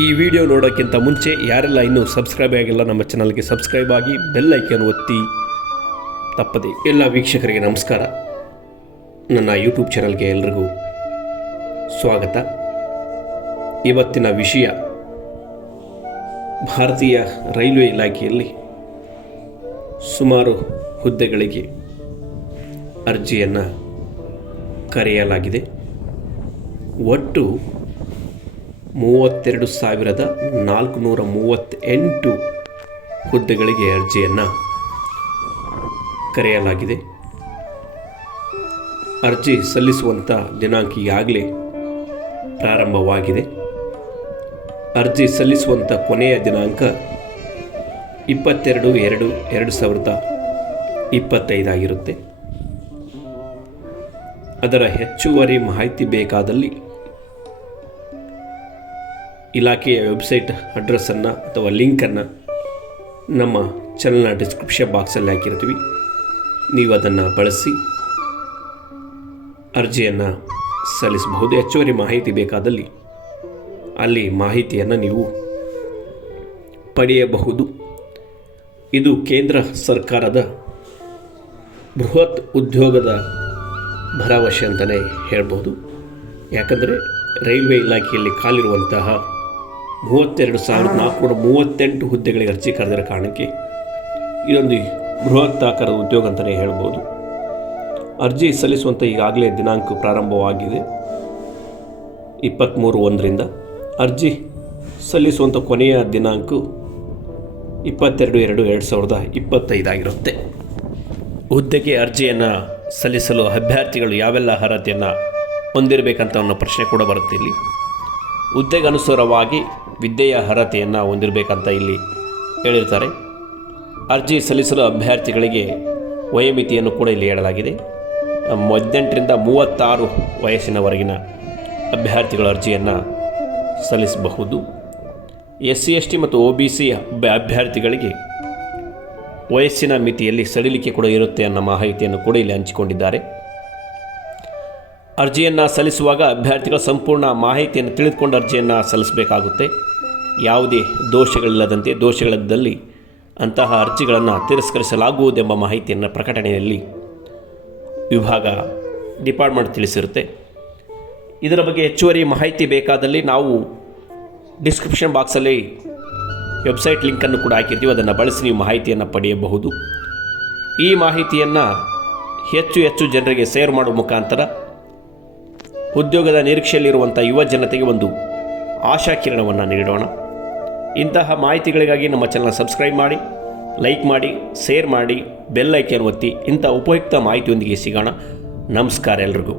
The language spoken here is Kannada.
ಈ ವಿಡಿಯೋ ನೋಡೋಕ್ಕಿಂತ ಮುಂಚೆ ಯಾರೆಲ್ಲ ಇನ್ನೂ ಸಬ್ಸ್ಕ್ರೈಬ್ ಆಗಿಲ್ಲ ನಮ್ಮ ಚಾನಲ್ಗೆ ಸಬ್ಸ್ಕ್ರೈಬ್ ಆಗಿ ಬೆಲ್ ಐಕಾನ್ ಒತ್ತಿ ತಪ್ಪದೆ. ಎಲ್ಲ ವೀಕ್ಷಕರಿಗೆ ನಮಸ್ಕಾರ. ನನ್ನ ಯೂಟ್ಯೂಬ್ ಚಾನಲ್ಗೆ ಎಲ್ರಿಗೂ ಸ್ವಾಗತ. ಇವತ್ತಿನ ವಿಷಯ ಭಾರತೀಯ ರೈಲ್ವೆ ಇಲಾಖೆಯಲ್ಲಿ ಸುಮಾರು ಹುದ್ದೆಗಳಿಗೆ ಅರ್ಜಿಯನ್ನು ಕರೆಯಲಾಗಿದೆ. ಒಟ್ಟು 32,438 ಹುದ್ದೆಗಳಿಗೆ ಅರ್ಜಿಯನ್ನು ಕರೆಯಲಾಗಿದೆ. ಅರ್ಜಿ ಸಲ್ಲಿಸುವಂಥ ದಿನಾಂಕ ಈಗಾಗಲೇ ಪ್ರಾರಂಭವಾಗಿದೆ. ಅರ್ಜಿ ಸಲ್ಲಿಸುವಂಥ ಕೊನೆಯ ದಿನಾಂಕ 22/2/2025 ಆಗಿರುತ್ತೆ. ಅದರ ಹೆಚ್ಚುವರಿ ಮಾಹಿತಿ ಬೇಕಾದಲ್ಲಿ ಇಲಾಖೆಯ ವೆಬ್ಸೈಟ್ ಅಡ್ರೆಸ್ಸನ್ನು ಅಥವಾ ಲಿಂಕನ್ನು ನಮ್ಮ ಚಾನಲ್ನ ಡಿಸ್ಕ್ರಿಪ್ಷನ್ ಬಾಕ್ಸಲ್ಲಿ ಹಾಕಿರ್ತೀವಿ. ನೀವು ಅದನ್ನು ಬಳಸಿ ಅರ್ಜಿಯನ್ನು ಸಲ್ಲಿಸಬಹುದು. ಹೆಚ್ಚುವರಿ ಮಾಹಿತಿ ಬೇಕಾದಲ್ಲಿ ಅಲ್ಲಿ ಮಾಹಿತಿಯನ್ನು ನೀವು ಪಡೆಯಬಹುದು. ಇದು ಕೇಂದ್ರ ಸರ್ಕಾರದ ಬೃಹತ್ ಉದ್ಯೋಗದ ಭರವಸೆ ಅಂತಲೇ ಹೇಳ್ಬೋದು. ಯಾಕಂದರೆ ರೈಲ್ವೆ ಇಲಾಖೆಯಲ್ಲಿ ಖಾಲಿರುವಂತಹ 32,438 ಹುದ್ದೆಗಳಿಗೆ ಅರ್ಜಿ ಕರೆದಿರೋ ಕಾರಣಕ್ಕೆ ಇದೊಂದು ಬೃಹತ್ ಆಕಾರದ ಉದ್ಯೋಗ ಅಂತಲೇ ಹೇಳ್ಬೋದು. ಅರ್ಜಿ ಸಲ್ಲಿಸುವಂಥ ಈಗಾಗಲೇ ದಿನಾಂಕ ಪ್ರಾರಂಭವಾಗಿದೆ 23/1ರಿಂದ. ಅರ್ಜಿ ಸಲ್ಲಿಸುವಂಥ ಕೊನೆಯ ದಿನಾಂಕ 22/2/2025 ಆಗಿರುತ್ತೆ. ಹುದ್ದೆಗೆ ಅರ್ಜಿಯನ್ನು ಸಲ್ಲಿಸಲು ಅಭ್ಯರ್ಥಿಗಳು ಯಾವೆಲ್ಲ ಅರ್ಹತೆಯನ್ನು ಹೊಂದಿರಬೇಕಂತ ಅನ್ನೋ ಪ್ರಶ್ನೆ ಕೂಡ ಬರುತ್ತೆ. ಇಲ್ಲಿ ಹುದ್ದೆಗೆ ಅನುಸಾರವಾಗಿ ವಿದ್ಯೆಯ ಅರ್ಹತೆಯನ್ನು ಹೊಂದಿರಬೇಕಂತ ಇಲ್ಲಿ ಹೇಳಿರ್ತಾರೆ. ಅರ್ಜಿ ಸಲ್ಲಿಸಲು ಅಭ್ಯರ್ಥಿಗಳಿಗೆ ವಯೋಮಿತಿಯನ್ನು ಕೂಡ ಇಲ್ಲಿ ಹೇಳಲಾಗಿದೆ. 18ರಿಂದ 36 ವಯಸ್ಸಿನವರೆಗಿನ ಅಭ್ಯರ್ಥಿಗಳು ಅರ್ಜಿಯನ್ನು ಸಲ್ಲಿಸಬಹುದು. SC/ST ಮತ್ತು OBC ಅಭ್ಯರ್ಥಿಗಳಿಗೆ ವಯಸ್ಸಿನ ಮಿತಿಯಲ್ಲಿ ಸಡಿಲಿಕೆ ಕೂಡ ಇರುತ್ತೆ ಅನ್ನೋ ಮಾಹಿತಿಯನ್ನು ಕೂಡ ಇಲ್ಲಿ ಹಂಚಿಕೊಂಡಿದ್ದಾರೆ. ಅರ್ಜಿಯನ್ನು ಸಲ್ಲಿಸುವಾಗ ಅಭ್ಯರ್ಥಿಗಳ ಸಂಪೂರ್ಣ ಮಾಹಿತಿಯನ್ನು ತಿಳಿದುಕೊಂಡು ಅರ್ಜಿಯನ್ನು ಸಲ್ಲಿಸಬೇಕಾಗುತ್ತೆ. ಯಾವುದೇ ದೋಷಗಳಿಲ್ಲದಲ್ಲಿ ಅಂತಹ ಅರ್ಜಿಗಳನ್ನು ತಿರಸ್ಕರಿಸಲಾಗುವುದೆಂಬ ಮಾಹಿತಿಯನ್ನು ಪ್ರಕಟಣೆಯಲ್ಲಿ ಡಿಪಾರ್ಟ್ಮೆಂಟ್ ತಿಳಿಸಿರುತ್ತೆ. ಇದರ ಬಗ್ಗೆ ಹೆಚ್ಚುವರಿ ಮಾಹಿತಿ ಬೇಕಾದಲ್ಲಿ ನಾವು ಡಿಸ್ಕ್ರಿಪ್ಷನ್ ಬಾಕ್ಸಲ್ಲಿ ವೆಬ್ಸೈಟ್ ಲಿಂಕನ್ನು ಕೂಡ ಹಾಕಿರ್ತೀವಿ. ಅದನ್ನು ಬಳಸಿ ನೀವು ಮಾಹಿತಿಯನ್ನು ಪಡೆಯಬಹುದು. ಈ ಮಾಹಿತಿಯನ್ನು ಹೆಚ್ಚು ಜನರಿಗೆ ಶೇರ್ ಮಾಡುವ ಮುಖಾಂತರ ಉದ್ಯೋಗದ ನಿರೀಕ್ಷೆಯಲ್ಲಿರುವಂಥ ಯುವ ಜನತೆಗೆ ಒಂದು ಆಶಾಕಿರಣವನ್ನು ನೀಡೋಣ. ಇಂತಹ ಮಾಹಿತಿಗಳಿಗಾಗಿ ನಮ್ಮ ಚಾನಲ್ ಸಬ್ಸ್ಕ್ರೈಬ್ ಮಾಡಿ, ಲೈಕ್ ಮಾಡಿ, ಶೇರ್ ಮಾಡಿ, ಬೆಲ್ ಐಕಾನ್ ಒತ್ತಿ. ಇಂಥ ಉಪಯುಕ್ತ ಮಾಹಿತಿಯೊಂದಿಗೆ ಸಿಗೋಣ. ನಮಸ್ಕಾರ ಎಲ್ರಿಗೂ.